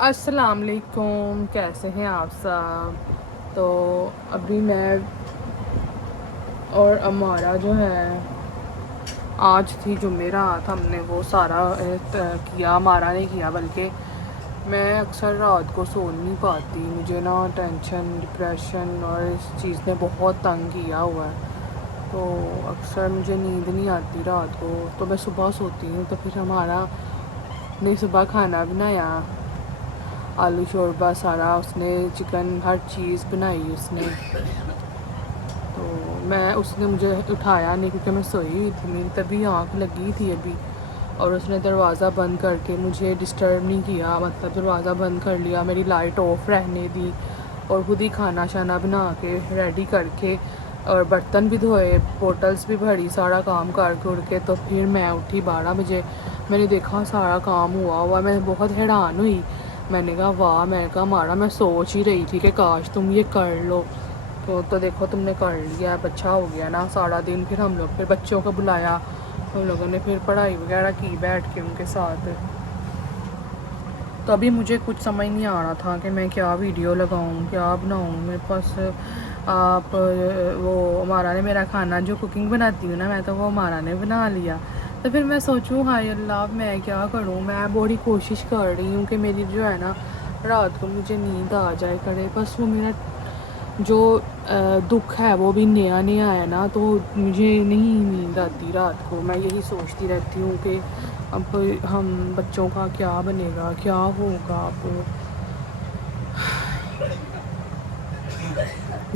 अस्सलाम वालेकुम, कैसे हैं आप सब। तो अभी मैं और हमारा जो है आज थी जुमेरात, हमने वो सारा किया, हमारा नहीं किया बल्कि मैं अक्सर रात को सो नहीं पाती। मुझे ना टेंशन, डिप्रेशन और इस चीज़ ने बहुत तंग किया हुआ है। तो अक्सर मुझे नींद नहीं आती रात को, तो मैं सुबह सोती हूँ। तो फिर हमारा ने सुबह खाना बनाया, आलू शोरबा सारा, उसने चिकन हर चीज़ बनाई उसने। तो उसने मुझे उठाया नहीं क्योंकि मैं सोई हुई थी, मेरी तभी आँख लगी थी अभी। और उसने दरवाज़ा बंद करके मुझे डिस्टर्ब नहीं किया, मतलब दरवाज़ा बंद कर लिया, मेरी लाइट ऑफ रहने दी और खुद ही खाना शाना बना के रेडी करके और बर्तन भी धोए, बोटल्स भी भरी, सारा काम कर के तो फिर मैं उठी 12 बजे। मैंने देखा सारा काम हुआ। मैं बहुत हैरान हुई। मैंने कहा वाह, मैंने कहा मारा, मैं सोच ही रही थी कि काश तुम ये कर लो। तो देखो तुमने कर लिया, अच्छा हो गया ना सारा दिन। फिर हम लोग फिर बच्चों को बुलाया, हम लोगों ने फिर पढ़ाई वगैरह की बैठ के उनके साथ। तो अभी मुझे कुछ समझ नहीं आ रहा था कि मैं क्या वीडियो लगाऊं, क्या बनाऊं। मेरे पास आप वो हमारा ने मेरा खाना जो कुकिंग बनाती हूँ ना मैं, तो वो हमारा ने बना लिया। तो फिर मैं सोचूं हाय अल्लाह मैं क्या करूं। मैं बड़ी कोशिश कर रही हूँ कि मेरी जो है ना रात को मुझे नींद आ जाए करे, बस वो मेरा जो दुख है वो भी नया नया है ना, तो मुझे नहीं नींद आती रात को। मैं यही सोचती रहती हूँ कि अब हम बच्चों का क्या बनेगा, क्या होगा, अब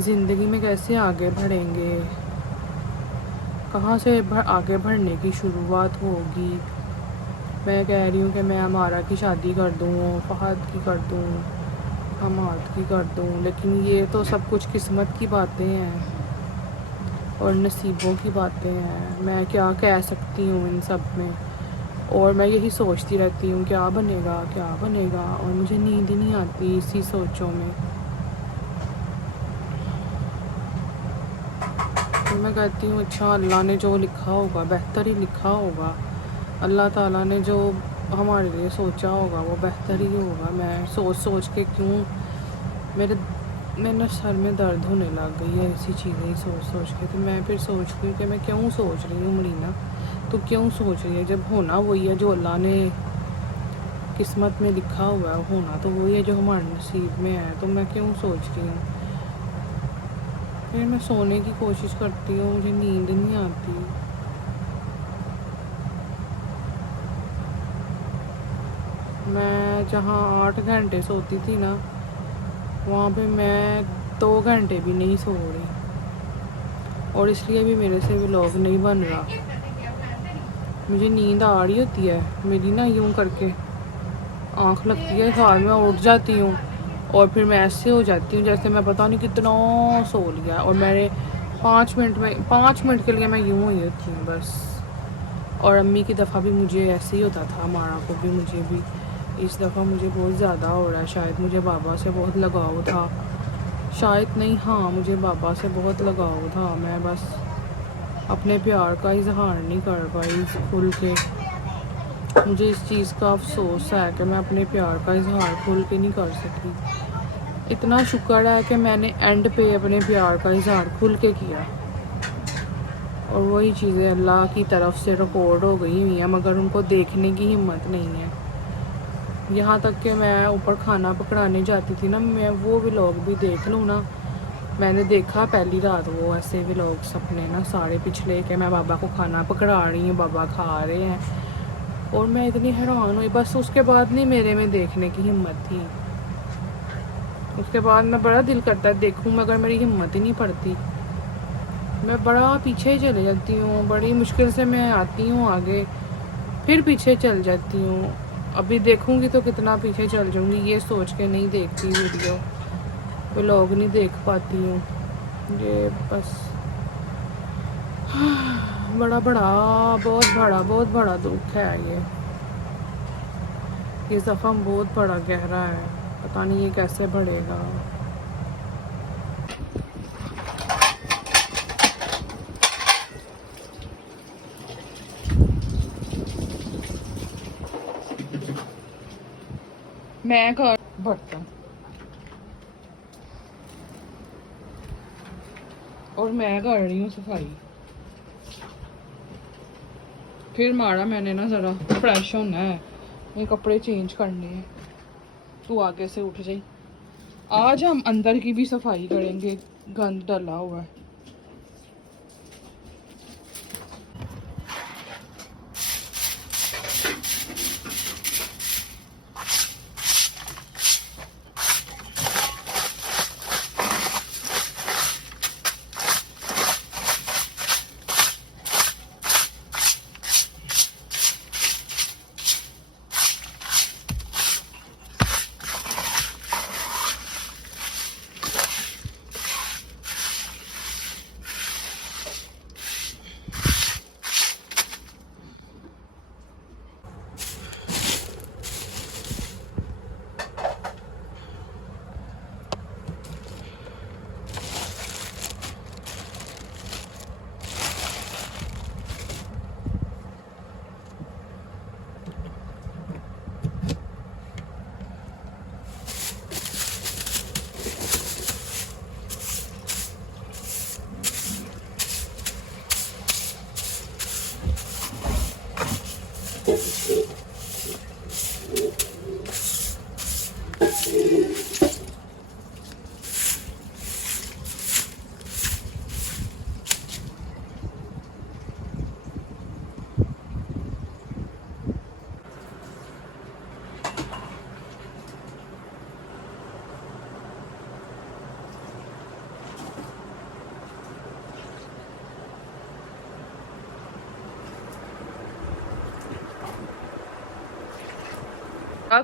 ज़िंदगी में कैसे आगे बढ़ेंगे, कहाँ से आगे बढ़ने की शुरुआत होगी। मैं कह रही हूँ कि मैं हमारा की शादी कर दूँ, फहद की कर दूँ, हमाद की कर दूँ, लेकिन ये तो सब कुछ किस्मत की बातें हैं और नसीबों की बातें हैं। मैं क्या कह सकती हूँ इन सब में। और मैं यही सोचती रहती हूँ क्या बनेगा, क्या बनेगा, और मुझे नींद ही नहीं आती इसी सोचों में। तो मैं कहती हूँ अच्छा अल्लाह ने जो लिखा होगा बेहतर ही लिखा होगा। अल्लाह ताला ने जो हमारे लिए सोचा होगा वो बेहतर ही होगा। मैं सोच सोच के क्यों मेरे सर में दर्द होने लग गई है ऐसी चीज़ें ही सोच सोच के। तो मैं फिर सोच रही हूँ कि मैं क्यों सोच रही हूँ मरीना, तो क्यों सोच रही है, जब होना वही है जो अल्लाह ने किस्मत में लिखा हुआ है होना, तो वही है जो हमारे नसीब में है। तो मैं क्यों सोच रही हूँ। फिर मैं सोने की कोशिश करती हूँ, मुझे नींद नहीं आती। मैं जहाँ 8 घंटे सोती थी ना, वहाँ पे मैं 2 घंटे भी नहीं सो रही, और इसलिए भी मेरे से व्लॉग नहीं बन रहा। मुझे नींद आ रही होती है मेरी ना, यूँ करके आँख लगती है, साथ में उठ जाती हूँ और फिर मैं ऐसे हो जाती हूँ जैसे मैं पता नहीं कितना सो लिया। और मैंने 5 मिनट के लिए मैं यूँ ही होती हूँ बस। और अम्मी की दफ़ा भी मुझे ऐसे ही होता था, हमारा को भी, मुझे भी। इस दफ़ा मुझे बहुत ज़्यादा हो रहा है, शायद मुझे बाबा से बहुत लगाव था, शायद नहीं, हाँ मुझे बाबा से बहुत लगाव था। मैं बस अपने प्यार का इजहार नहीं कर पाई खुल के। मुझे इस चीज़ का अफसोस है कि मैं अपने प्यार का इजहार खुल के नहीं कर सकी। इतना शुक्र है कि मैंने एंड पे अपने प्यार का इजहार खुल के किया, और वही चीज़ें अल्लाह की तरफ से रिकॉर्ड हो गई हुई हैं, मगर उनको देखने की हिम्मत नहीं है। यहाँ तक कि मैं ऊपर खाना पकड़ाने जाती थी ना, मैं वो व्लॉग भी देख लूँ ना, मैंने देखा पहली रात वो ऐसे व्लॉग्स अपने ना सारे पिछले, के मैं बाबा को खाना पकड़ा रही हूँ, बाबा खा रहे हैं, और मैं इतनी हैरान हुई। बस उसके बाद नहीं मेरे में देखने की हिम्मत थी। उसके बाद मैं बड़ा दिल करता है देखूँ, मगर मेरी हिम्मत ही नहीं पड़ती। मैं बड़ा पीछे चले जाती हूँ, बड़ी मुश्किल से मैं आती हूँ आगे, फिर पीछे चल जाती हूँ। अभी देखूँगी तो कितना पीछे चल जाऊँगी, ये सोच के नहीं देखती वीडियो, व्लॉग नहीं देख पाती हूँ। ये बस बहुत बड़ा दुख है ये ज़ख्म बहुत बड़ा गहरा है, पता नहीं ये कैसे बढ़ेगा। मैं कर बर्तन और मैं कर रही हूँ सफाई। फिर मारा मैंने ना जरा फ्रेश होना है, ये कपड़े चेंज करने हैं। तू आगे से उठ जाई। आज हम अंदर की भी सफाई करेंगे, गंद डला हुआ है।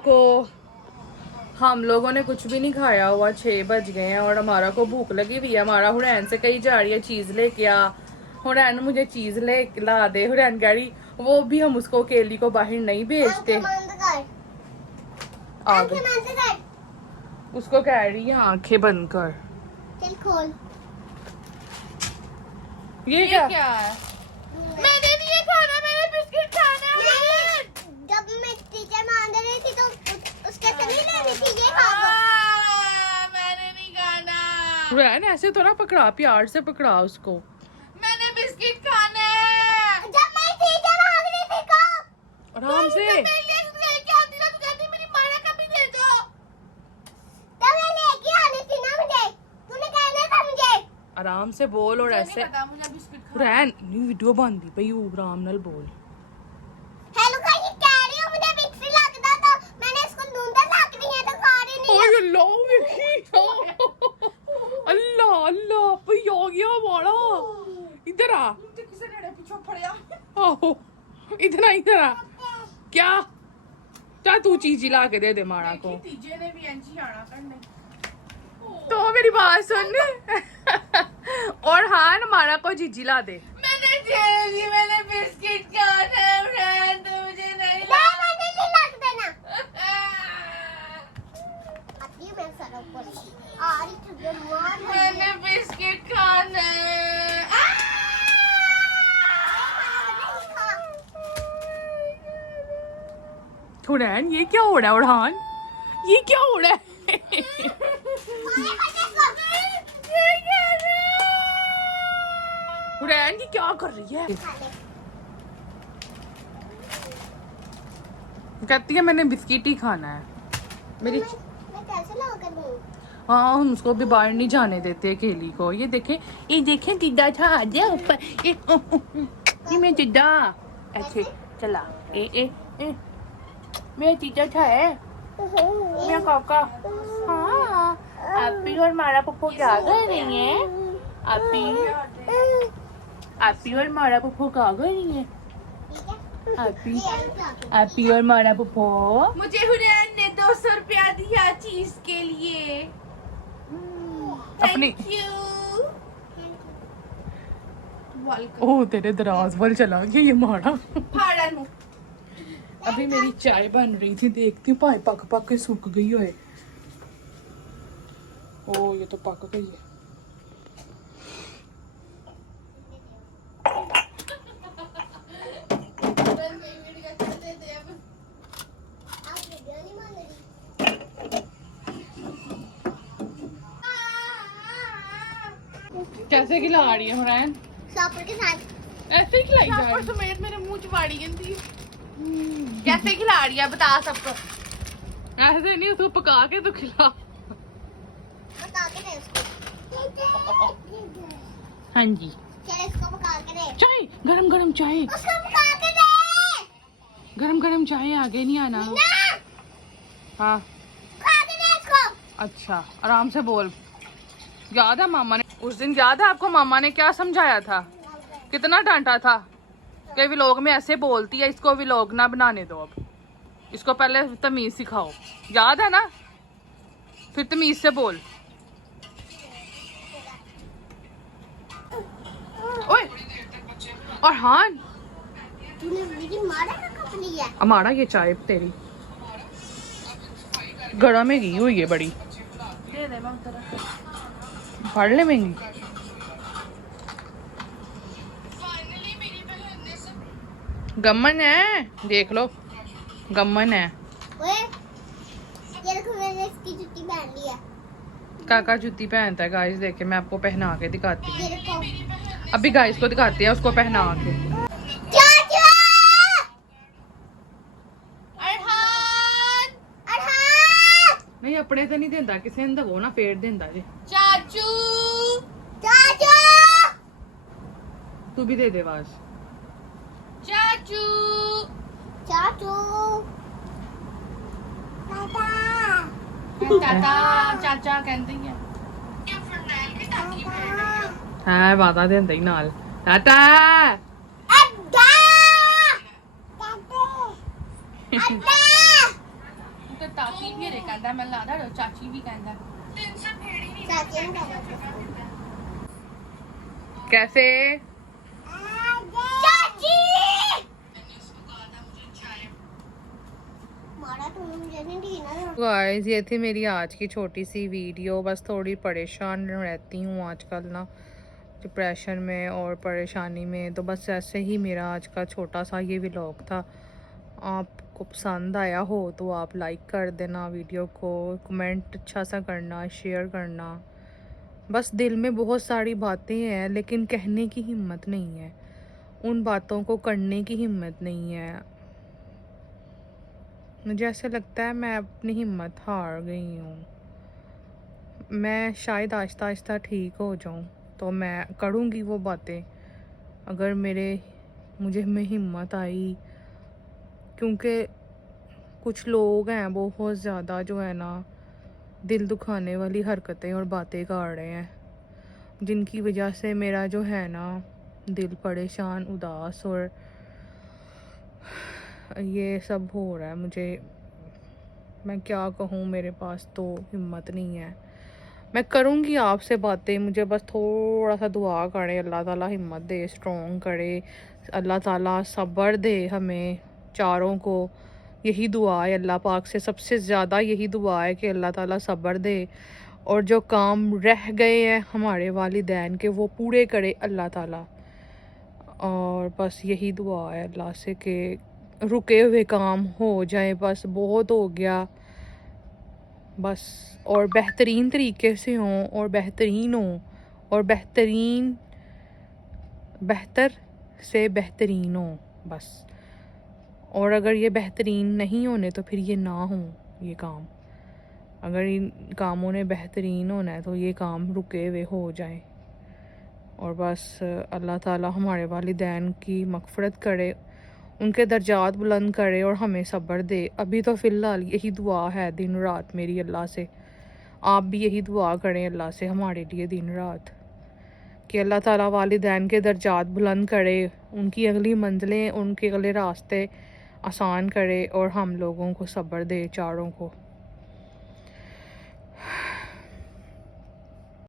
को हम लोगों ने कुछ भी नहीं खाया हुआ, 6 बज गए हैं और हमारा को भूख लगी हुई है। हमारा हुरैन से कहीं जा रही है चीज लेके आ, हुरैन मुझे चीज ले ला दे। हुरैन कह रही वो भी हम उसको केली को बाहर नहीं भेजते। उसको कह रही है आंखें बंद कर। चल खोल। ये क्या है? मैंने नहीं ये खाना, मैंने बिस्किट खाना है। जब मैं टीचर मान रही थी तो उसके सभी लेनी थी, ये खा लो। मैंने नहीं खाना। हुरैन ऐसे तो ना पकड़ा, प्यार से पकड़ा उसको। मैंने बिस्किट खाना है। जब मैं टीचर मान रही थी को आराम से आराम से बोल और ऐसे हुरैन वीडियो बनती पई आराम नाल बोल। हेलो गाइस, ये कह रही हूं मुझे बिस्किट लगदा तो मैंने इसको ढूंढा लग रही है तो खा रही नहीं है। ओए अल्लाह देखी अल्लाह अल्लाह पई आ गया हमारा। इधर आ, मुझे किसी ने पीछे पड़या। आहो इधर आ। क्या चा तू चीज ला के दे मारा को। तीजे ने भी एंजी आना करने तो मेरी बात सुन और हाँ हमारा को जीजी ला दे। मैंने बिस्किट खाना है फ्रेंड, तो मुझे नहीं लग देना। अभी मैं सर ऊपर आ रही तुझे मार। मैंने बिस्किट खाना है। हुरैन ये क्या हो रहा है? उड़ान ये क्या हो रहा है? हुरैन ये क्या कर रही है? कहती है मैंने बिस्किट ही खाना है। मेरी मैं कैसे ला कर दूं? हाँ हम उसको भी बाहर नहीं जाने देते केली को। ये देखे टिड्डा था आज ऊपर। ये मैं टिड्डा ऐसे चला ए मेरा टीचर था है मेरा काका। हाँ आपी और मारा पप्पो क्या कर रही है? आपी और मारा पप्पो क्या कर रही है? आपी और मारा पप्पो। मुझे हुरैन ने 200 रुपया दिया चीज के लिए। अपनी Thank you. ओह तेरे दराज वाल चला गया ये मारा। फाड़ा नु। अभी मेरी चाय बन रही थी, देखती हूँ भाई पक पक के सूख गई है। ओ ये तो पक गई है। कैसे खिला रही है हुरैन? सॉपर के साथ ऐसे ही खिलाई जा रही सॉपर समेत मेरे मुंह च वाड़ी गई कैसे खिला रही है बता सबको है। ऐसे नहीं, उसको पका के तो खिला। पका के दे उसको। हाँ जी, चल इसको पका के दे। चाय, गरम गरम चाय, उसको पका के दे। गरम गरम चाय। आगे नहीं आना। ना हाँ पका के दे इसको। अच्छा, आराम से बोल। याद है मामा ने उस दिन, याद है आपको मामा ने क्या समझाया था? कितना डांटा था कि व्लॉग में ऐसे बोलती है, इसको व्लॉग ना बनाने दो। अब इसको पहले तमीज सिखाओ, याद है ना? फिर तमीज से बोल। ओए, और हाँ, तूने मेरी मारा का कप लिया। हमारा ये चाय तेरी गड़ा में गई हुई है बड़ी। दे दे मैं तेरा फाड़ ले महंगी। गमन है, देख लो, गमन है। ओए ये देखो मैंने इसकी जूती पहन ली है। काका जूती पहनता है गाइस, देखे मैं आपको पहना के दिखाती हूँ। ये देखो। अभी गाइस को दिखाते हैं उसको पहना के। चाचा अरहान अरहान नहीं, अपने तो नहीं देता, किसी ने दबो ना फेर देता जी। चाचू चाचा तू भी दे दे आवाज। चाचू चाचू चाचा चाचा कहते हैं है वादा देंदा ही नाल। टाटा। अड्डा अड्डा तो ताची भी रे कहता मैं लादा चाची भी कहता चाची ने कहा कैसे? चाची मारा तूने मुझे नहीं दी ना। गाइस ये थी मेरी आज की छोटी सी वीडियो। बस थोड़ी परेशान रहती हूँ आजकल ना, डिप्रेशन में और परेशानी में। तो बस ऐसे ही मेरा आज का छोटा सा ये व्लॉग था। आपको पसंद आया हो तो आप लाइक कर देना वीडियो को, कमेंट अच्छा सा करना, शेयर करना। बस दिल में बहुत सारी बातें हैं लेकिन कहने की हिम्मत नहीं है, उन बातों को करने की हिम्मत नहीं है। मुझे ऐसा लगता है मैं अपनी हिम्मत हार गई हूँ। मैं शायद आहिस्ता आहिस्ता ठीक हो जाऊँ तो मैं करूँगी वो बातें, अगर मुझे में हिम्मत आई। क्योंकि कुछ लोग हैं बहुत ज़्यादा जो है ना दिल दुखाने वाली हरकतें और बातें कर रहे हैं, जिनकी वजह से मेरा जो है ना दिल परेशान, उदास और ये सब हो रहा है। मैं क्या कहूँ, मेरे पास तो हिम्मत नहीं है। मैं करूँगी आपसे बातें, मुझे बस थोड़ा सा दुआ करें, अल्लाह ताला हिम्मत दे, स्ट्रॉन्ग करे, अल्लाह ताला सब्र दे हमें चारों को। यही दुआ है अल्लाह पाक से, सबसे ज़्यादा यही दुआ है कि अल्लाह ताला सब्र दे और जो काम रह गए हैं हमारे वालिदैन के वो पूरे करे अल्लाह ताला। और बस यही दुआ है अल्लाह से कि रुके हुए काम हो जाए, बस बहुत हो गया बस, और बेहतरीन तरीके से हों और बेहतरीन हों और बेहतर से बेहतरीन हों बस। और अगर ये बेहतरीन नहीं होने तो फिर ये ना हो ये काम। अगर इन कामों ने बेहतरीन होना है तो ये काम रुके हुए हो जाए। और बस अल्लाह ताला हमारे वालिदैन की मग़फ़िरत करे, उनके दर्जात बुलंद करे और हमें सब्र दे। अभी तो फ़िलहाल यही दुआ है दिन रात मेरी अल्लाह से। आप भी यही दुआ करें अल्लाह से हमारे लिए दिन रात कि अल्लाह ताला वालिदैन के दर्जात बुलंद करे, उनकी अगली मंजिलें, उनके अगले रास्ते आसान करे और हम लोगों को सब्र दे चारों को।